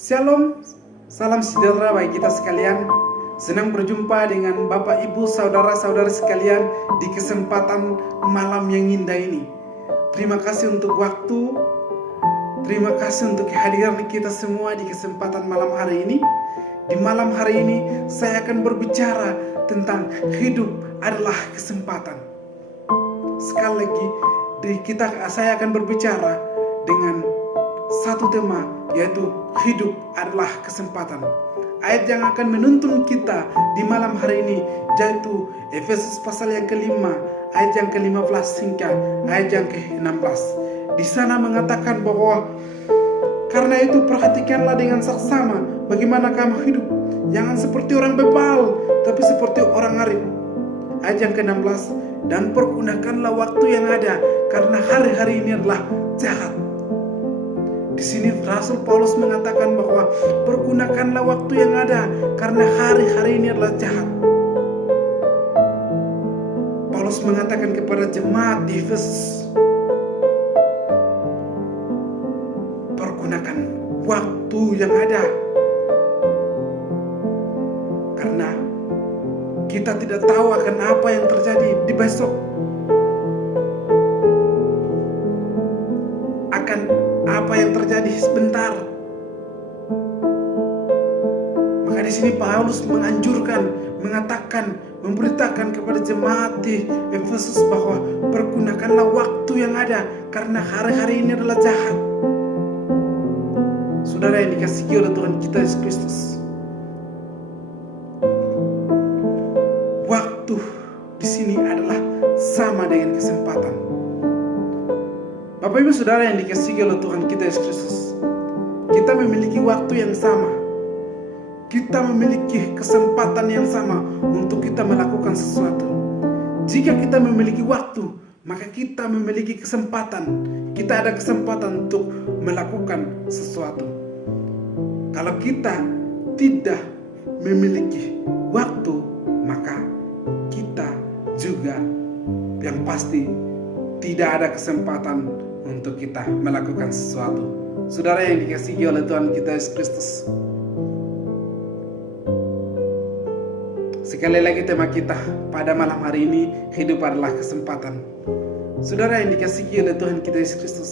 Shalom, salam sejahtera bagi kita sekalian. Senang berjumpa dengan Bapak Ibu saudara-saudara sekalian di kesempatan malam yang indah ini. Terima kasih untuk waktu, terima kasih untuk kehadiran kita semua di kesempatan malam hari ini. Di malam hari ini saya akan berbicara tentang hidup adalah kesempatan. Sekali lagi, saya akan berbicara dengan satu tema, yaitu hidup adalah kesempatan. Ayat yang akan menuntun kita di malam hari ini yaitu Efesus pasal yang kelima, ayat yang ke-15 hingga ayat yang ke-16. Di sana mengatakan bahwa karena itu perhatikanlah dengan saksama bagaimana kamu hidup. Jangan seperti orang bebal, tapi seperti orang arif. Ayat yang ke-16, dan pergunakanlah waktu yang ada karena hari-hari ini adalah jahat. Di sini Rasul Paulus mengatakan bahwa pergunakanlah waktu yang ada karena hari-hari ini adalah jahat. Paulus mengatakan kepada jemaat di Efesus, pergunakan waktu yang ada karena kita tidak tahu akan apa yang terjadi di besok, akan apa yang terjadi sebentar. Maka di sini Paulus menganjurkan, mengatakan, memberitakan kepada jemaat di Efesus bahwa pergunakanlah waktu yang ada karena hari-hari ini adalah jahat. Saudara yang dikasihi oleh Tuhan kita Yesus Kristus, waktu di sini adalah sama dengan kesempatan. Bapak Ibu Saudara yang dikasihi oleh Tuhan kita Yesus Kristus, kita memiliki waktu yang sama. Kita memiliki kesempatan yang sama untuk kita melakukan sesuatu. Jika kita memiliki waktu, maka kita memiliki kesempatan. Kita ada kesempatan untuk melakukan sesuatu. Kalau kita tidak memiliki waktu, maka kita juga yang pasti tidak ada kesempatan untuk kita melakukan sesuatu. Saudara yang dikasihi oleh Tuhan kita Yesus Kristus, sekali lagi tema kita pada malam hari ini, hidup adalah kesempatan. Saudara yang dikasihi oleh Tuhan kita Yesus Kristus,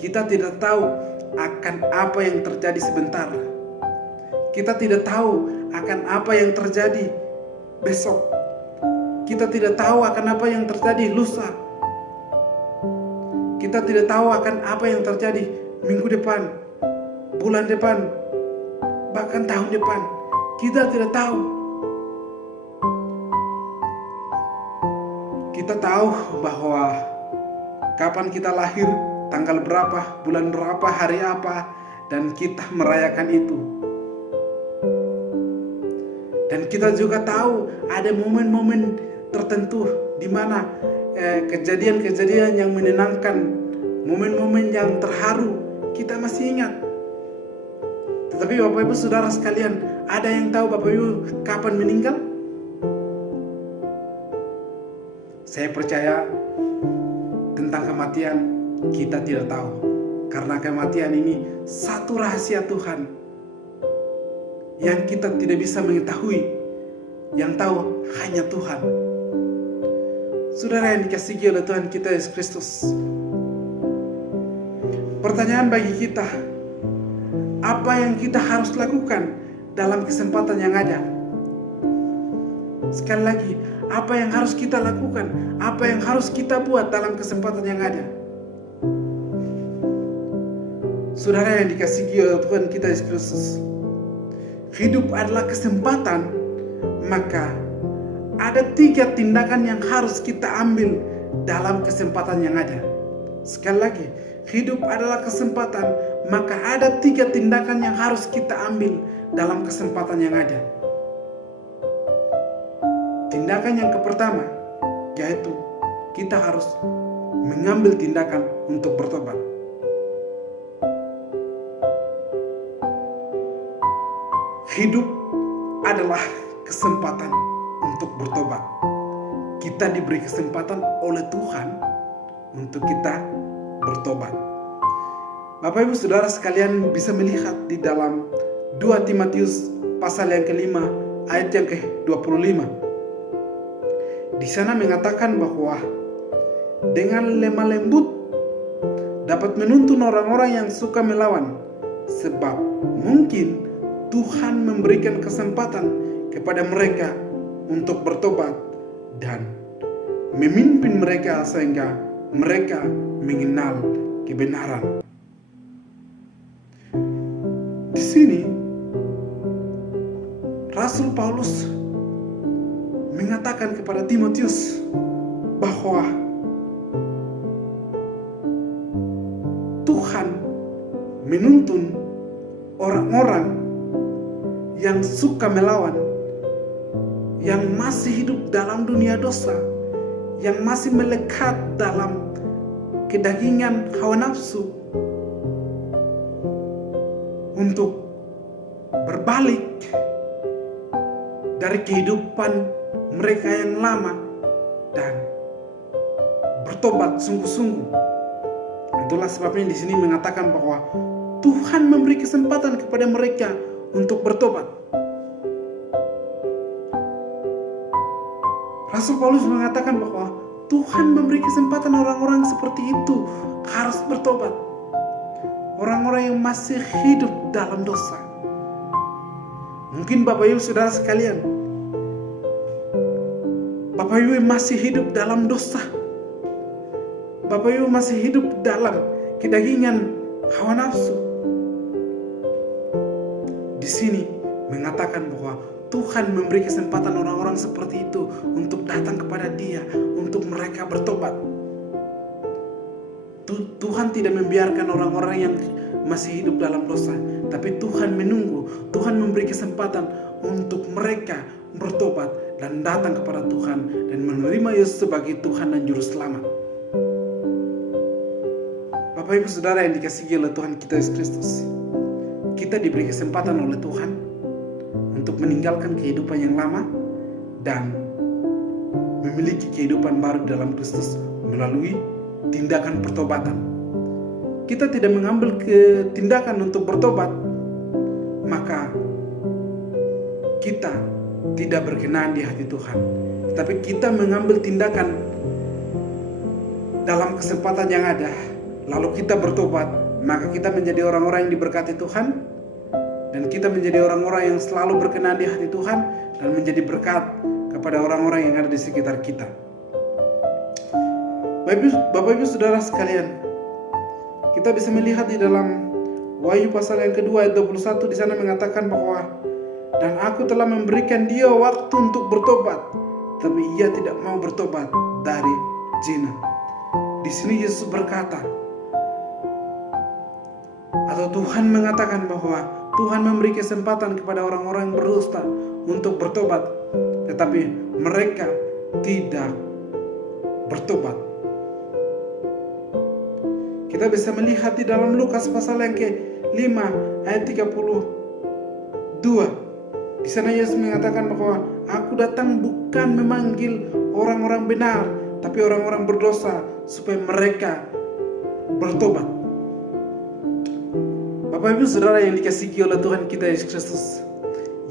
kita tidak tahu akan apa yang terjadi sebentar. Kita tidak tahu akan apa yang terjadi besok. Kita tidak tahu akan apa yang terjadi lusa. Kita tidak tahu akan apa yang terjadi minggu depan, bulan depan, bahkan tahun depan. Kita tidak tahu. Kita tahu bahwa kapan kita lahir, tanggal berapa, bulan berapa, hari apa, dan kita merayakan itu. Dan kita juga tahu ada momen-momen tertentu di mana kejadian-kejadian yang menenangkan, momen-momen yang terharu, kita masih ingat. Tetapi Bapak Ibu Saudara sekalian, ada yang tahu Bapak Ibu kapan meninggal? Saya percaya tentang kematian kita tidak tahu. Karena kematian ini satu rahasia Tuhan yang kita tidak bisa mengetahui. Yang tahu hanya Tuhan. Saudara yang dikasihi oleh Tuhan kita Yesus Kristus, pertanyaan bagi kita, apa yang kita harus lakukan dalam kesempatan yang ada? Sekali lagi, apa yang harus kita lakukan? Apa yang harus kita buat dalam kesempatan yang ada? Saudara yang dikasihi oleh Tuhan kita Yesus Kristus, hidup adalah kesempatan, maka ada 3 tindakan yang harus kita ambil dalam kesempatan yang ada. Sekali lagi, hidup adalah kesempatan, maka ada 3 tindakan yang harus kita ambil dalam kesempatan yang ada. Tindakan yang pertama, yaitu kita harus mengambil tindakan untuk bertobat. Hidup adalah kesempatan untuk bertobat. Kita diberi kesempatan oleh Tuhan untuk kita bertobat. Bapak Ibu Saudara sekalian bisa melihat di dalam 2 Timotius pasal yang kelima ayat yang ke-25. Di sana mengatakan bahwa dengan lemah lembut dapat menuntun orang-orang yang suka melawan, sebab mungkin Tuhan memberikan kesempatan kepada mereka untuk bertobat dan memimpin mereka sehingga mereka mengenal kebenaran. Di sini Rasul Paulus mengatakan kepada Timotius bahwa Tuhan menuntun orang-orang yang suka melawan, yang masih hidup dalam dunia dosa, yang masih melekat dalam kedagingan hawa nafsu, untuk berbalik dari kehidupan mereka yang lama dan bertobat sungguh-sungguh. Itulah sebabnya di sini mengatakan bahwa Tuhan memberi kesempatan kepada mereka untuk bertobat. Rasul Paulus mengatakan bahwa Tuhan memberi kesempatan orang-orang seperti itu harus bertobat. Orang-orang yang masih hidup dalam dosa. Mungkin Bapak Ibu Saudara sekalian, Bapak Ibu masih hidup dalam dosa. Bapak Ibu masih hidup dalam kedagingan hawa nafsu. Di sini mengatakan bahwa Tuhan memberi kesempatan orang-orang seperti itu untuk datang kepada Dia, untuk mereka bertobat. Tuhan tidak membiarkan orang-orang yang masih hidup dalam dosa, tapi Tuhan menunggu, Tuhan memberi kesempatan untuk mereka bertobat dan datang kepada Tuhan dan menerima Yesus sebagai Tuhan dan Juru Selamat. Bapak Ibu Saudara yang dikasihi oleh Tuhan kita Yesus Kristus, kita diberi kesempatan oleh Tuhan untuk meninggalkan kehidupan yang lama dan memiliki kehidupan baru dalam Kristus melalui tindakan pertobatan. Kita tidak mengambil tindakan untuk bertobat, maka kita tidak berkenan di hati Tuhan. Tapi kita mengambil tindakan dalam kesempatan yang ada, lalu kita bertobat, maka kita menjadi orang-orang yang diberkati Tuhan, dan kita menjadi orang-orang yang selalu berkenan di hati Tuhan dan menjadi berkat kepada orang-orang yang ada di sekitar kita. Bapak Ibu Saudara sekalian, kita bisa melihat di dalam Wahyu pasal yang kedua ayat 21, di sana mengatakan bahwa dan aku telah memberikan dia waktu untuk bertobat, tapi ia tidak mau bertobat dari zina. Di sini Yesus berkata, atau Tuhan mengatakan bahwa Tuhan memberi kesempatan kepada orang-orang yang berdusta untuk bertobat, tetapi mereka tidak bertobat. Kita bisa melihat di dalam Lukas pasal yang ke-5 ayat 32. Di sana Yesus mengatakan bahwa aku datang bukan memanggil orang-orang benar, tapi orang-orang berdosa supaya mereka bertobat. Bapak Ibu Saudara yang dikasihi oleh Tuhan kita Yesus Kristus,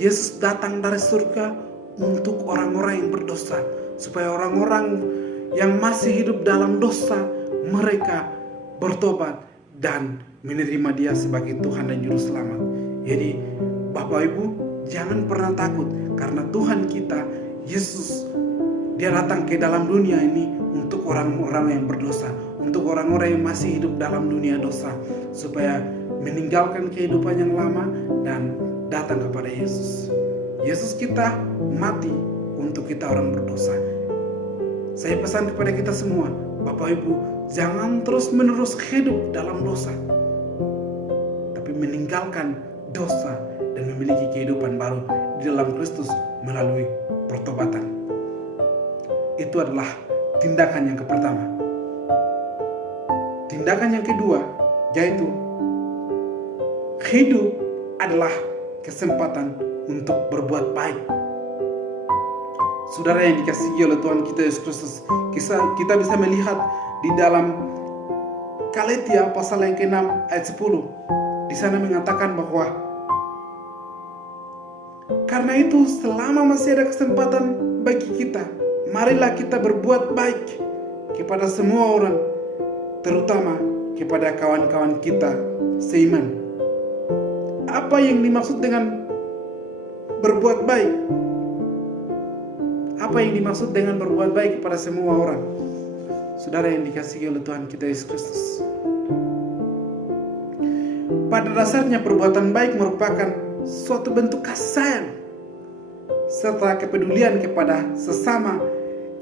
Yesus datang dari surga untuk orang-orang yang berdosa, supaya orang-orang yang masih hidup dalam dosa mereka bertobat dan menerima Dia sebagai Tuhan dan Juru Selamat. Jadi Bapak Ibu, jangan pernah takut, karena Tuhan kita Yesus, Dia datang ke dalam dunia ini untuk orang-orang yang berdosa, untuk orang-orang yang masih hidup dalam dunia dosa, supaya meninggalkan kehidupan yang lama dan datang kepada Yesus. Yesus kita mati untuk kita orang berdosa. Saya pesan kepada kita semua, Bapak Ibu, jangan terus-menerus hidup dalam dosa, tapi meninggalkan dosa dan memiliki kehidupan baru di dalam Kristus melalui pertobatan. Itu adalah tindakan yang pertama. Tindakan yang kedua, yaitu hidup adalah kesempatan untuk berbuat baik. Saudara yang dikasihi oleh Tuhan kita Yesus Kristus, kita bisa melihat di dalam Galatia pasal yang ke-6 ayat 10. Di sana mengatakan bahwa karena itu selama masih ada kesempatan bagi kita, marilah kita berbuat baik kepada semua orang, terutama kepada kawan-kawan kita seiman. Apa yang dimaksud dengan berbuat baik? Apa yang dimaksud dengan berbuat baik kepada semua orang? Saudara yang dikasihi oleh Tuhan kita Yesus Kristus, pada dasarnya perbuatan baik merupakan suatu bentuk kasih sayang serta kepedulian kepada sesama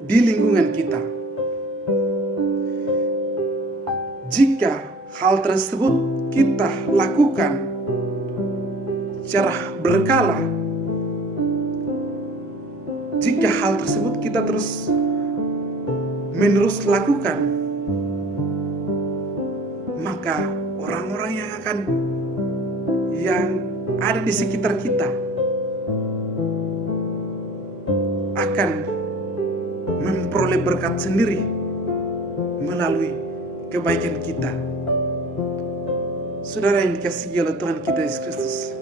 di lingkungan kita. Jika hal tersebut kita lakukan secara berkala, jika hal tersebut kita terus menerus lakukan, maka orang-orang yang ada di sekitar kita akan memperoleh berkat sendiri melalui kebaikan kita. Saudara yang dikasihi oleh Tuhan kita Yesus Kristus,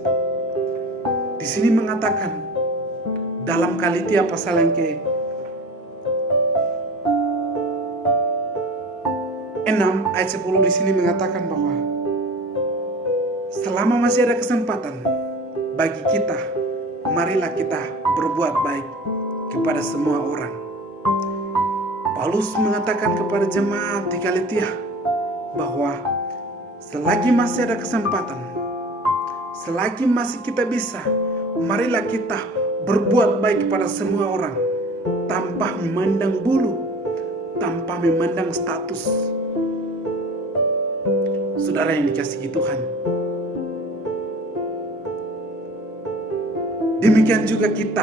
di sini mengatakan dalam Galatia pasal yang ke-6 ayat 10 di sini mengatakan bahwa selama masih ada kesempatan bagi kita, marilah kita berbuat baik kepada semua orang. Paulus mengatakan kepada jemaat di Galatia bahwa selagi masih ada kesempatan, selagi masih kita bisa, marilah kita berbuat baik kepada semua orang tanpa memandang bulu, tanpa memandang status. Saudara yang dikasihi Tuhan, demikian juga kita.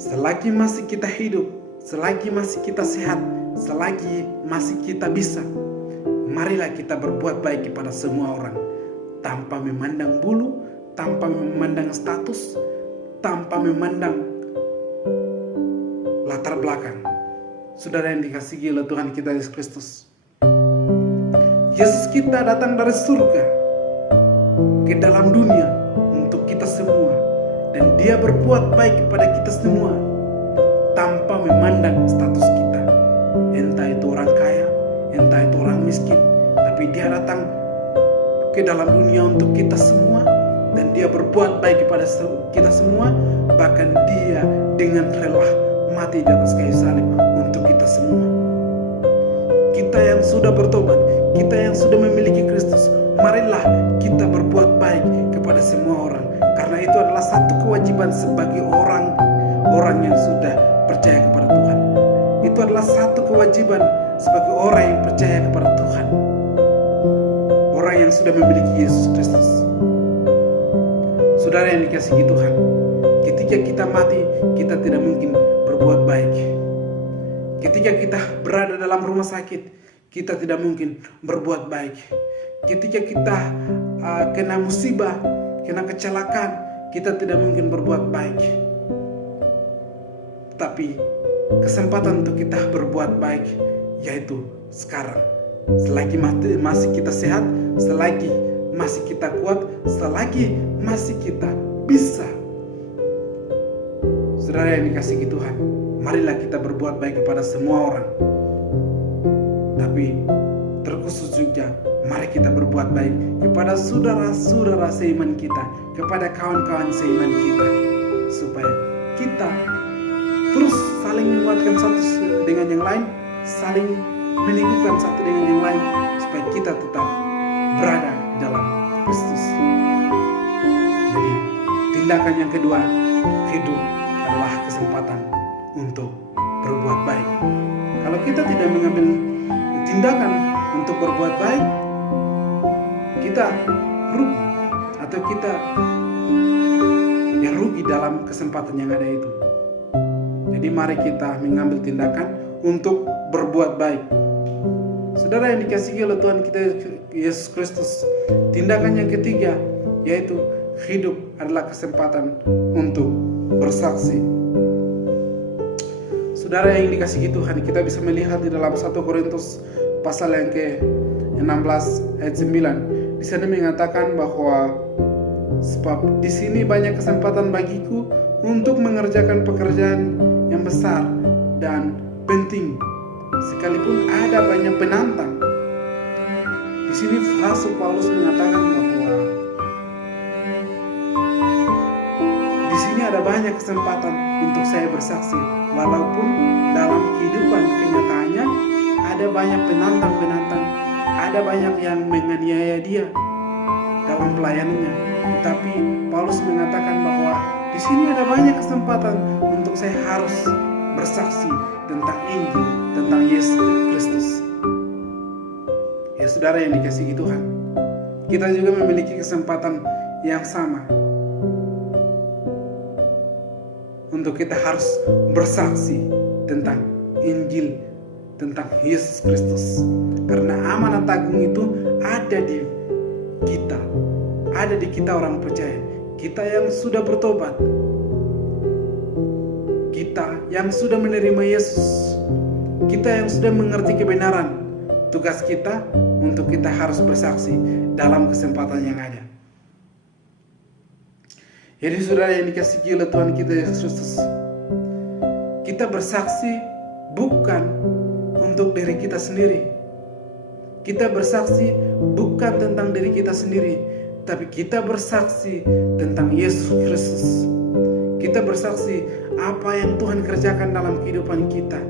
Selagi masih kita hidup, selagi masih kita sehat, selagi masih kita bisa, marilah kita berbuat baik kepada semua orang tanpa memandang bulu, tanpa memandang status, tanpa memandang latar belakang. Saudara yang dikasihi oleh Tuhan kita Yesus Kristus, Yesus kita datang dari surga ke dalam dunia untuk kita semua, dan Dia berbuat baik kepada kita semua tanpa memandang status kita, entah itu orang kaya, entah itu orang miskin, tapi Dia datang ke dalam dunia untuk kita semua, dan Dia berbuat baik kepada kita semua. Bahkan Dia dengan rela mati di atas kayu salib untuk kita semua. Kita yang sudah bertobat, kita yang sudah memiliki Kristus, marilah kita berbuat baik kepada semua orang, karena itu adalah satu kewajiban sebagai orang yang sudah percaya kepada Tuhan. Itu adalah satu kewajiban sebagai orang yang percaya kepada Tuhan, orang yang sudah memiliki Yesus Kristus. Saudara yang dikasihi Tuhan, ketika kita mati, kita tidak mungkin berbuat baik. Ketika kita berada dalam rumah sakit, kita tidak mungkin berbuat baik. Ketika kita kena musibah, kena kecelakaan, kita tidak mungkin berbuat baik. Tapi kesempatan untuk kita berbuat baik yaitu sekarang. Selagi masih kita sehat, selagi masih kita kuat, selagi masih kita bisa. Saudara yang dikasihi Tuhan, marilah kita berbuat baik kepada semua orang. Tapi terkhusus juga, mari kita berbuat baik kepada saudara-saudara seiman kita, kepada kawan-kawan seiman kita, supaya kita terus saling menguatkan satu dengan yang lain, saling meneguhkan satu dengan yang lain, supaya kita tetap berada di dalam Kristus. Jadi tindakan yang kedua, hidup adalah kesempatan untuk berbuat baik. Kalau kita tidak mengambil tindakan untuk berbuat baik, kita rugi, atau kita rugi dalam kesempatan yang ada itu. Jadi mari kita mengambil tindakan untuk berbuat baik. Saudara yang dikasihi oleh Tuhan kita Yesus Kristus, tindakan yang ketiga yaitu hidup adalah kesempatan untuk bersaksi. Saudara yang dikasihi Tuhan, kita bisa melihat di dalam 1 Korintus pasal yang ke-16 ayat 9. Di sana mengatakan bahwa sebab di sini banyak kesempatan bagiku untuk mengerjakan pekerjaan yang besar dan penting, sekalipun ada banyak penantang. Di sini Rasul Paulus mengatakan bahwa di sini ada banyak kesempatan untuk saya bersaksi, walaupun dalam kehidupan kenyataannya ada banyak penantang-penantang, ada banyak yang menganiaya dia dalam pelayanannya. Tetapi Paulus mengatakan bahwa di sini ada banyak kesempatan untuk saya harus bersaksi tentang Injil, tentang Yesus Kristus. Ya saudara yang dikasihi Tuhan, kita juga memiliki kesempatan yang sama untuk kita harus bersaksi tentang Injil, tentang Yesus Kristus. Karena amanat agung itu ada di kita, ada di kita orang percaya, kita yang sudah bertobat, kita yang sudah menerima Yesus, kita yang sudah mengerti kebenaran. Tugas kita untuk kita harus bersaksi dalam kesempatan yang ada. Jadi saudara yang dikasihi oleh Tuhan kita Yesus Kristus, kita bersaksi bukan untuk diri kita sendiri. Kita bersaksi bukan tentang diri kita sendiri, tapi kita bersaksi tentang Yesus Kristus. Kita bersaksi apa yang Tuhan kerjakan dalam kehidupan kita,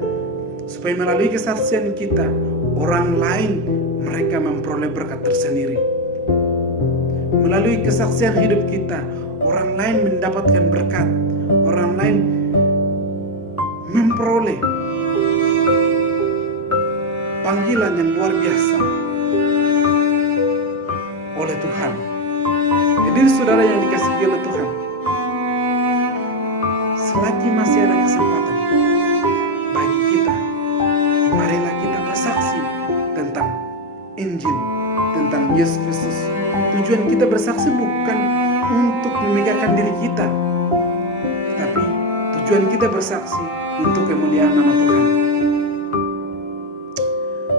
supaya melalui kesaksian kita, orang lain mereka memperoleh berkat tersendiri. Melalui kesaksian hidup kita, orang lain mendapatkan berkat, orang lain memperoleh panggilan yang luar biasa oleh Tuhan. Jadi saudara yang dikasihi oleh Tuhan, selagi masih ada kesempatan bagi kita, marilah kita bersaksi tentang Injil, tentang Yesus Kristus. Tujuan kita bersaksi bukan untuk memegahkan diri kita, tapi tujuan kita bersaksi untuk kemuliaan nama Tuhan.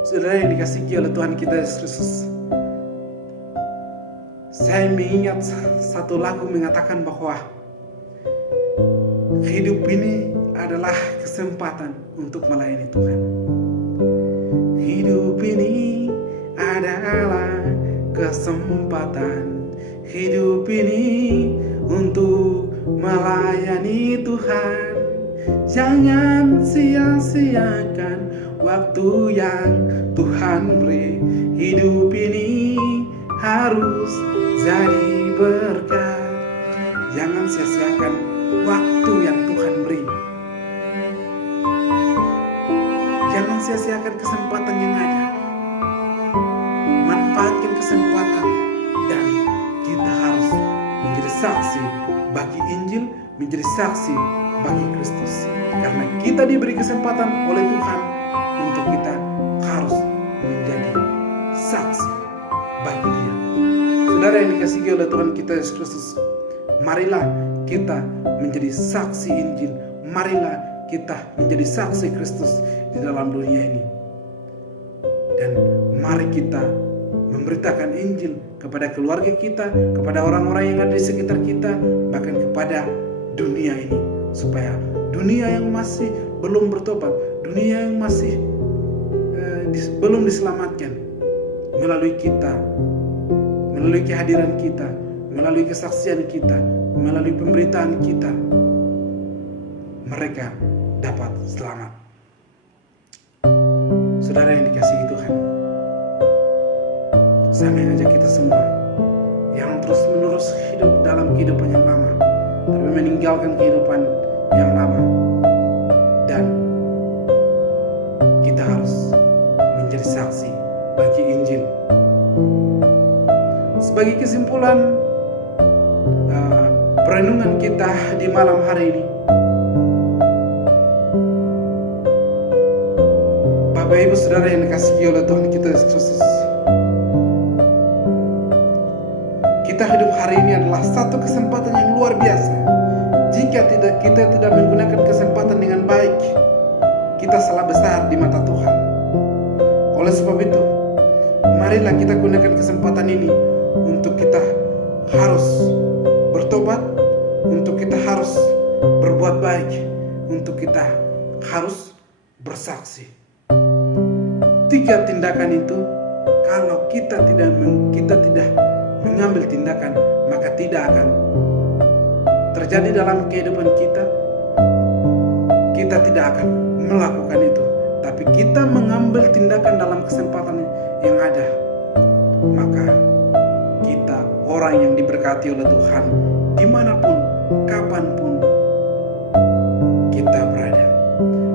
Saudara yang dikasihi oleh Tuhan kita Yesus Kristus, saya mengingat satu lagu mengatakan bahwa hidup ini adalah kesempatan untuk melayani Tuhan. Hidup ini adalah kesempatan, hidup ini untuk melayani Tuhan. Jangan sia-siakan waktu yang Tuhan beri. Hidup ini harus jadi berkat. Jangan sia-siakan waktu yang Tuhan beri. Jangan sia-siakan kesempatan yang ada. Manfaatkan kesempatan, dan kita harus menjadi saksi bagi Injil, menjadi saksi bagi Kristus. Karena kita diberi kesempatan oleh Tuhan untuk kita harus menjadi saksi bagi Dia. Saudara yang dikasihi oleh Tuhan kita Yesus Kristus, marilah kita menjadi saksi Injil, marilah kita menjadi saksi Kristus di dalam dunia ini. Dan mari kita memberitakan Injil kepada keluarga kita, kepada orang-orang yang ada di sekitar kita, bahkan kepada dunia ini, supaya dunia yang masih belum bertobat, dunia yang masih belum diselamatkan, melalui kita, melalui kehadiran kita, melalui kesaksian kita, melalui pemberitaan kita, mereka dapat selamat. Saudara yang dikasihi Tuhan, saya mengajak kita semua yang terus-menerus hidup dalam kehidupan yang lama, tapi meninggalkan kehidupan yang lama, dan kita harus menjadi saksi bagi Injil. Sebagai kesimpulan perenungan kita di malam hari ini, Bapak Ibu Saudara yang dikasihi oleh Tuhan kita Yesus Kristus, kita hidup hari ini adalah satu kesempatan yang luar biasa. Jika kita tidak menggunakan kesempatan dengan baik, kita salah besar di mata Tuhan. Oleh sebab itu, marilah kita gunakan kesempatan ini untuk kita harus bertobat, untuk kita harus berbuat baik, untuk kita harus bersaksi. 3 tindakan itu, kalau kita tidak mengambil tindakan, maka tidak akan terjadi dalam kehidupan kita. Kita tidak akan melakukan itu, tapi kita mengambil tindakan dalam kesempatan yang ada, maka kita orang yang diberkati oleh Tuhan dimanapun, kapanpun kita berada.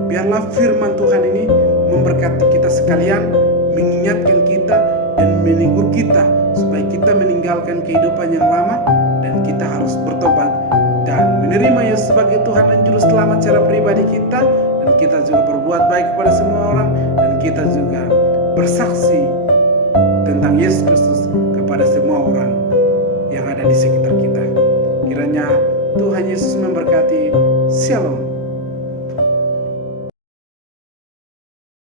Biarlah firman Tuhan ini memberkati kita sekalian, mengingatkan kita dan menegur kita supaya kita meninggalkan kehidupan yang lama dan kita harus bertobat dan menerima Yesus sebagai Tuhan dan Juru Selamat secara pribadi kita, dan kita juga berbuat baik kepada semua orang, dan kita juga bersaksi tentang Yesus Kristus kepada semua orang yang ada di sekitar kita. Kiranya Tuhan Yesus memberkati. Shalom.